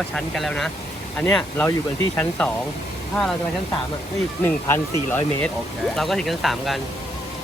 9 ชั้นกันแล้วนะ อันเนี้ยเราอยู่กันที่ชั้น 2 ถ้าเราจะไปชั้น3อะก็อีก1,400 เมตรโอเคเราก็ถึงชั้น 3 กัน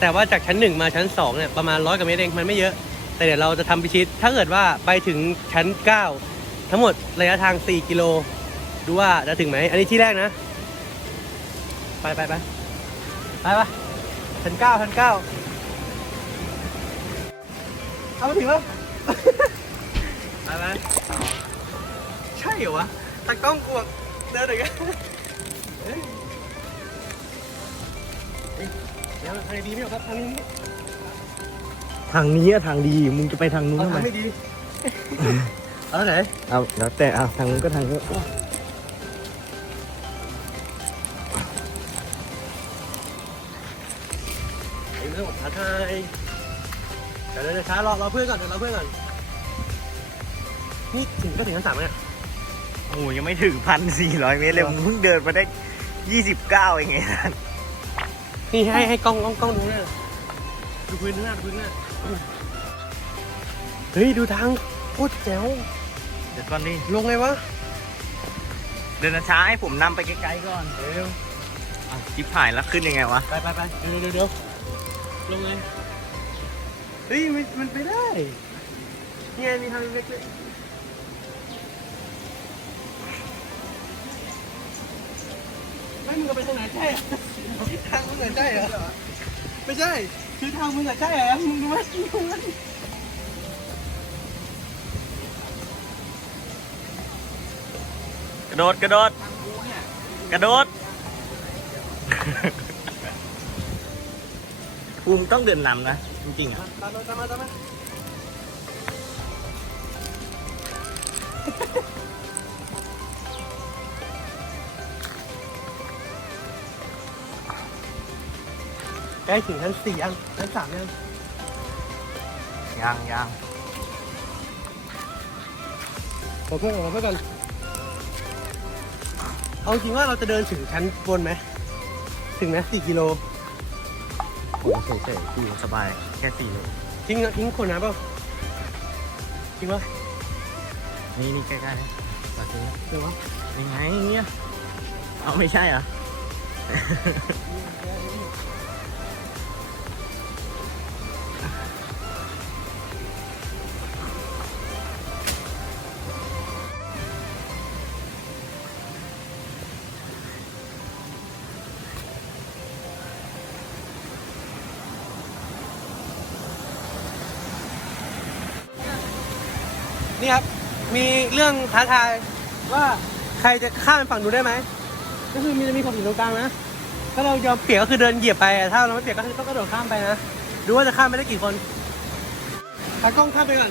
แต่ว่าจากชั้น 1 มาชั้น2เนี่ยประมาณร้อยกว่าเมตรเองมันไม่เยอะ แต่เดี๋ยวเราจะทำพิชิต ถ้าเกิดว่าไปถึงชั้น 9 ทั้งหมดระยะทาง 4 กิโล ดูว่าจะถึงไหม อันนี้ที่แรกนะ ไปไปไปไปไปชั้น 9 ชั้น 9 เอามาถึงแล้ว ไปไป ใช่เหรอวะตากล้องกวงเดินหน่อยกันเฮ้ยเฮ้ยเดี๋ยวทางนี้ดีไม่หรอครับทางนี้ทางนี้อะทางดี มึงจะไปทางนู้นเอาทำไมทางไม่ดี เอาไหน เอาแล้วแต่เอาทางนู้นก็ทางนู้นไอ้เรื่องของท้าทายเดี๋ยวเดี๋ยวช้ารอรอเพื่อนก่อนเดี๋ยวรอเพื่อนก่อน นี่ถึงก็ถึงชั้นสามแล้วเนี่ย โอ้ยังไม่ถึงพันสี่ร้อยเมตรเลยมึงเพิ่งเดินมาได้ยี่สิบเก้าเองไงนะนี่ให้ให้กล้องกล้องกล้องดูหน้าดูพื้นหน้าดูพื้นหน้าเฮ้ย ดูทางโคตรแจ๋วเดี๋ยวก่อนนี่ลงไงวะ เดินช้าให้ผมนำไปไกลๆก่อนเร็วอะจิบหายแล้วขึ้นยังไงวะ ไปไปไปเดี๋ยวเดี๋ยวเดี๋ยวลงไงเฮ้ยมันมันไปได้ นี่ไงมีทางเล็กๆ ไม่มึงจะไปทางไหนใช่เหรอทางมึงเหมือนใช่เหรอไม่ใช่คือทางมึงอะใช่เหรอมึงดูไหมมึงดูไหมกระโดดกระโดดกระโดดภูมิต้องเดินนำนะ จริงๆอะตามมาตามมาตามมา ใกล้ถึงชั้นสี่ยังชั้นสามยังยังยังขอเพื่อนก่อนขอเพื่อนก่อนเอาจริงว่าเราจะเดินถึงชั้นบนไหมถึงไหมสี่กิโลผมเฉยๆพี่สบายแค่สี่โลทิ้งทิ้งคนนะเปล่าทิ้งวะนี่นี่ใกล้ๆนะตัดทิ้งนะเดี๋ยววะยังไงเนี่ยเอาไม่ใช่เหรอ นี่ครับ มีเรื่องท้าทายว่าใครจะข้ามไปฝั่งนู้นได้ไหม ก็คือมีจะมีขอบหินตรงกลางนะ ถ้าเรายอมเปียกก็คือเดินเหยียบไป ถ้าเราไม่เปียกก็คือต้องกระโดดข้ามไปนะ ดูว่าจะข้ามไปได้กี่คนตากล้องข้ามไปก่อน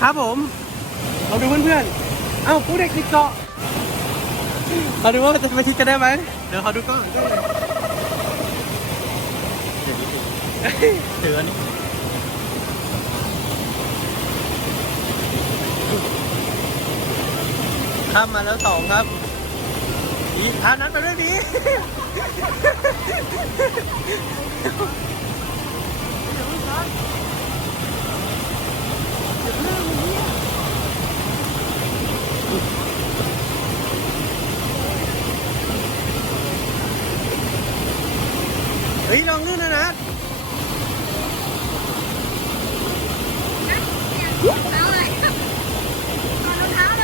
ครับผมเราดูเพื่อนๆ เอ้าผู้เด็กติดเกาะเราดูว่าจะไปทิดกันได้ไหม เดี๋ยวเขาดูกล้องด้วยเถือนี่ข้ามมาแล้วสองครับอีกพานั้นไปเรื่องนี้ นะนะ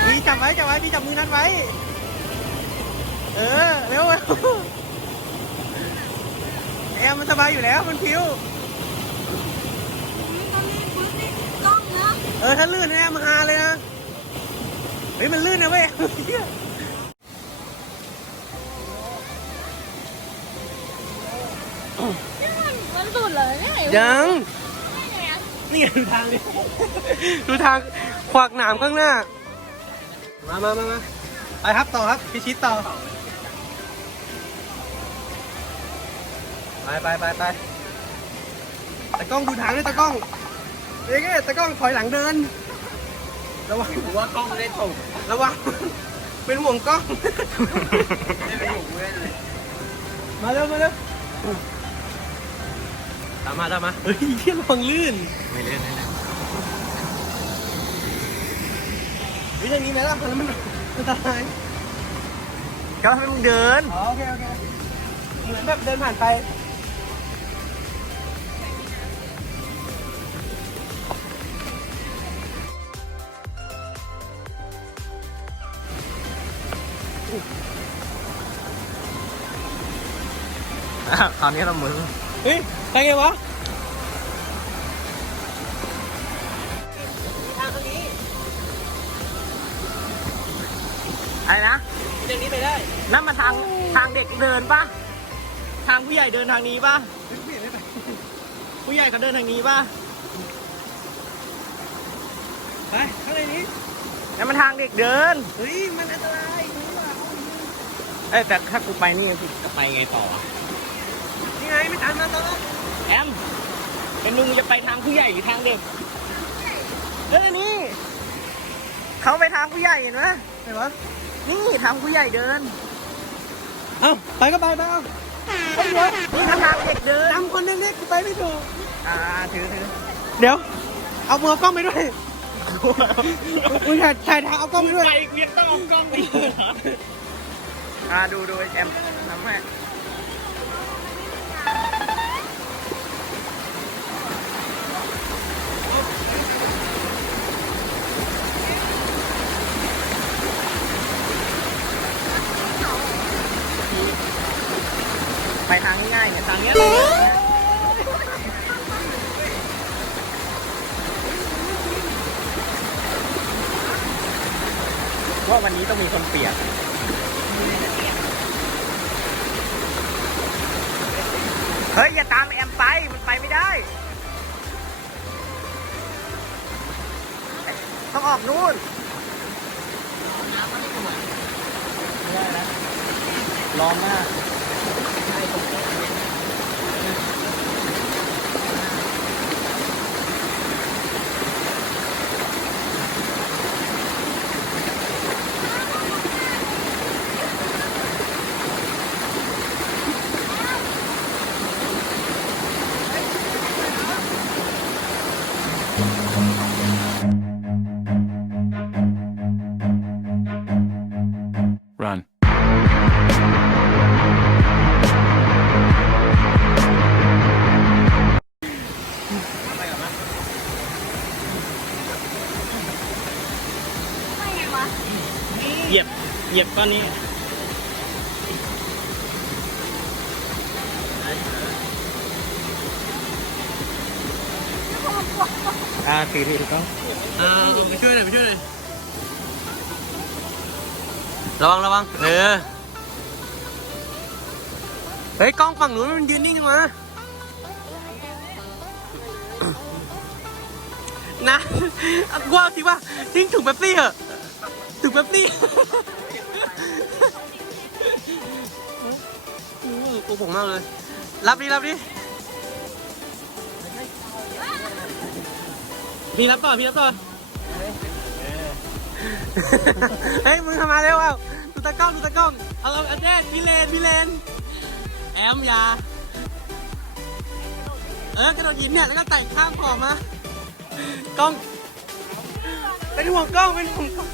พี่จับไว้จับไว้พี่จับมือนัดไว้ เออเร็วเร็วแอมมันสบายอยู่แล้วมันพิวมันมีพื้นที่กล้องนะเออถ้าลื่นแอมมาฮาเลยนะเฮ้ยมันลื่นนะเว้ยนี่มันมัน สุดเลยเนี่ยยังเนี่ยนี่ไงดูทางดิดูทางขวากหนามข้างหน้า มามามามาไปครับต่อครับพิชิตต่อ ไปไปไปไปตะกล้องดูทางด้วยตะกล้องเอ้ยตะกล้องถอยหลังเดิน ระวังหัวกล้องได้ตกระวังเป็นห่วงกล้องไม่เป็นห่วงเว้นเลยมาเร็วมาเร็ว ตามมาตามมาเฮ้ยเที่ยระวังลื่น ไม่เล่นไม่เล่นวิธีนี้ไหมล่ะมันมันอันตรายก็ให้มึงเดิน อ๋อโอเคโอเคเหมือนแบบเดินผ่านไปอะคราวนี้เรามึง เฮ้ยไปไงวะทางตรงนี้อะไรนะทางนี้ไปได้ นั่นมาทางทางเด็กเดินปะทางผู้ใหญ่เดินทางนี้ปะเปลี่ยนได้ไหมผู้ใหญ่เขาเดินทางนี้ปะไปข้างในนี้นั่นมันทางเด็กเดิน เฮ้ย มันอันตรายรู้เปล่าเอ้ยแต่ถ้ากูไปนี่กูจะไปไงต่ออะนี่ ไงไม่ตามมาตอนนั้นแอมเป็นมึงจะไปทางผู้ใหญ่หรือทางเด็กเอ้ยนี่เขาไปทางผู้ใหญ่เห็นไหมไหนวะนี่ทางผู้ใหญ่เดินเอ้าไปก็ไปไปเอาเอาเดี๋ยวนี่ทางเด็กเดินนำคนเล็กๆไปไม่ถูกอ่าถือถือเดี๋ยว เอามือกล้องไปด้วยอุ้ยถ่ายถ่ายทางเอากล้องไปด้วยไปเวียนต้องเอากล้องไปอ่าดูดูไอ้แอมทำให้ ทางเนี้ยว่าวันนี้ต้องมีคนเปียกเฮ้ย อย่าตามแอมไป มันไปไม่ได้ ต้องออกนู่นไม่ได้นะร้อนมากไป อนนี้อ่าถือถือก็อ่าไปช่วยหน่อยไปช่วยหน่อยระวังระวังเออเฮ้ยกล้องฝั่งนู้นมันยืนนิ่งมานะกว่าสิว่าทิ้งถุงเป๊ปซี่เหอะถุงเป๊ปซีู่ผงมากเลย รับดิรับดิพี่รับต่อพี่รับต่อ เฮ้ยมึงทำมาเร็วเอาดูตะกล้องดูตะกล้อง เอาเอาเอาแจ๊ดพี่เลนพี่เลน แอมยา เออกระโดดหินเนี่ยแล้วก็ไต่ข้ามขอบมากล้อง เป็นห่วงกล้องเป็นห่วงกล้อง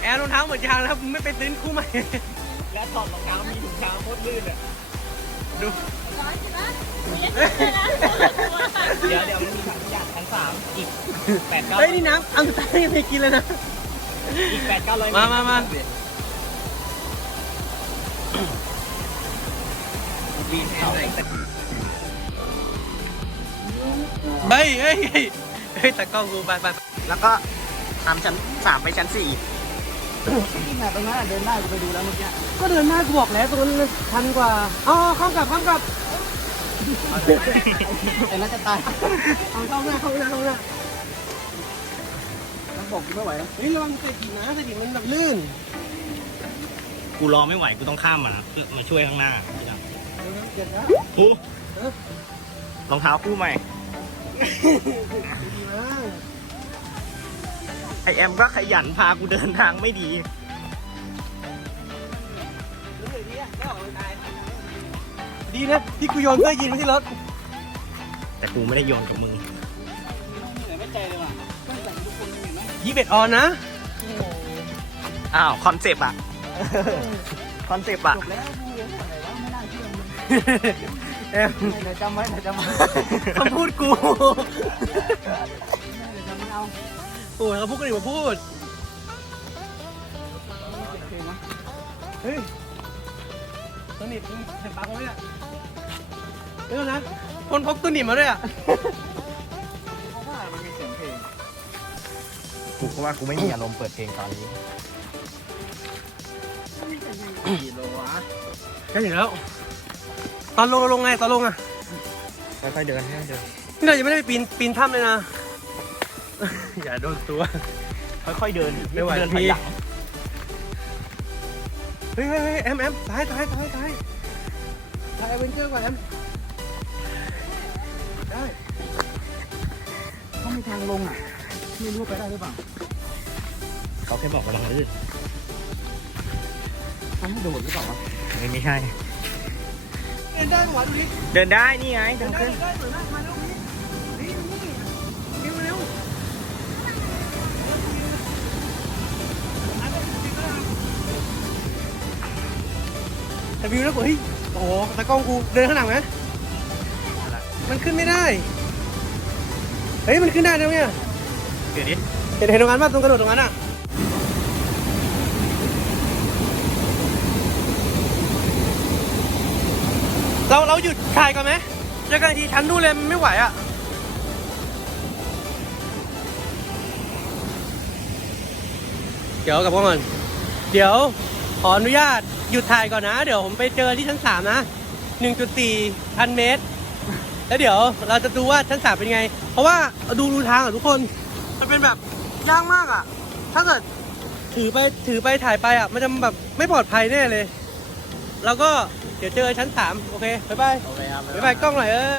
แอมรองเท้าหมดยางแล้วไม่ไปซื้อคู่ใหม่ และถอดรองเท้ามีถุงเท้าโคตรลื่นอะดูร้อยใช่ไหมมีเยอะเลยนะเดี๋ยวเดี๋ยวมันมีถังขยะชั้นสามอีกแปดเก้าเฮ้ยนี่น้ำอังตายังไม่กินเลยนะอีกแปดเก้าร้อยมามามาปีนเขาตั้งแต่เฮ้ยเฮ้ยเฮ้ยเฮ้ยตะกล้องกูไปไปไปแล้วก็ทำชั้นสามไปชั้นสี่ ที่ไหนตรงนั้นเดินได้กูไปดูแล้วเมื่อกี้ก็เดินหน้ากูบอกแล้วตรงนั้นทันกว่าอ๋อข้ามกลับข้ามกลับแต่น่าจะตายเอาเข้าหน้าเข้าหน้าเข้าหน้าต้องบอกกูไม่ไหวแล้วเฮ้ยระวังเศษหินนะเศษหินมันแบบลื่นกูรอไม่ไหวกูต้องข้ามมาเพื่อมาช่วยข้างหน้าเดี๋ยวนะกูเออรองเท้าคู่ใหม่ ดีมาก ไอแอมก็ขยันพากูเดินทางไม่ดี ดีนะที่กูโยนเสื้อยีนไว้ที่รถแต่กูไม่ได้โยนกับมึงยี่สิบเอ็ดออนนะอ้าวคอนเซปต์อะคอนเซปต์อะเอ็มเดี๋ยวจำไว้เดี๋ยวจำไว้คำพูดกู โอ้ยเขาพูดกันอีกมาพูด เฮ้ยตัวหนีบมึงเห็นปากเขาไหมเนี่ยเดี๋ยวก่อนนะคนพกตัวหนีบมาด้วยอะกูก็ว่ากูไม่มีอารมณ์เปิดเพลงตอนนี้กี่โลวะใช่แล้ว ตอนลงเราลงไงตอนลงอะค่อยๆเดินค่อยๆเดินนี่เรายังไม่ได้ไปปีนปีนถ้ำเลยนะ อย่าโดนตัว ค่อยๆเดินไม่ไหวเดินพี่ถอยหลังเฮ้ยเฮ้ยเฮ้ยแอมแอมซ้ายซ้ายซ้ายซ้ายซ้ายเอเวนเจอร์ก่อนแอมได้เขามีทางลงอะไม่รู้ไปได้หรือเปล่าเขาแค่บอกกำลังลื่นทำให้โดดหรือเปล่าวะไม่ไม่ใช่ เดินได้ปะวะดูดิเดินได้นี่ไงเดิทานงได้ขึ้นเดินได้สวยมากมาเวิวแล้วกูเฮ้ยโอ้โหตะกล้องกูเดินข้างหลังไหมมันขึ้นไม่ได้ เฮ้ย มันขึ้นได้แล้วเนี่ยเดี๋ยวนี้เห็นเห็นตรงนั้นป่ะตรงกระโดดตรงนั้นอะเราเราหยุดถ่ายก่อนไหมเจอกันอีกทีชั้นนู่นเลยมันไม่ไหวอะเดี๋ยวกลับก่อนเดี๋ยวขออนุญาต หยุดถ่ายก่อนนะ เดี๋ยวผมไปเจอที่ชั้นสามนะ1.4พันเมตร แล้วเดี๋ยวเราจะดูว่าชั้นสามเป็นไง เพราะว่าดูดูทางอะทุกคน มันเป็นแบบยากมากอะ ถ้าเกิดถือไปถือไปถ่ายไปอะ มันจะแบบไม่ปลอดภัยแน่เลย แล้วก็เดี๋ยวเจอชั้นสามโอเค บ๊ายบาย โอเคครับ บ๊ายบายกล้องหน่อยเออ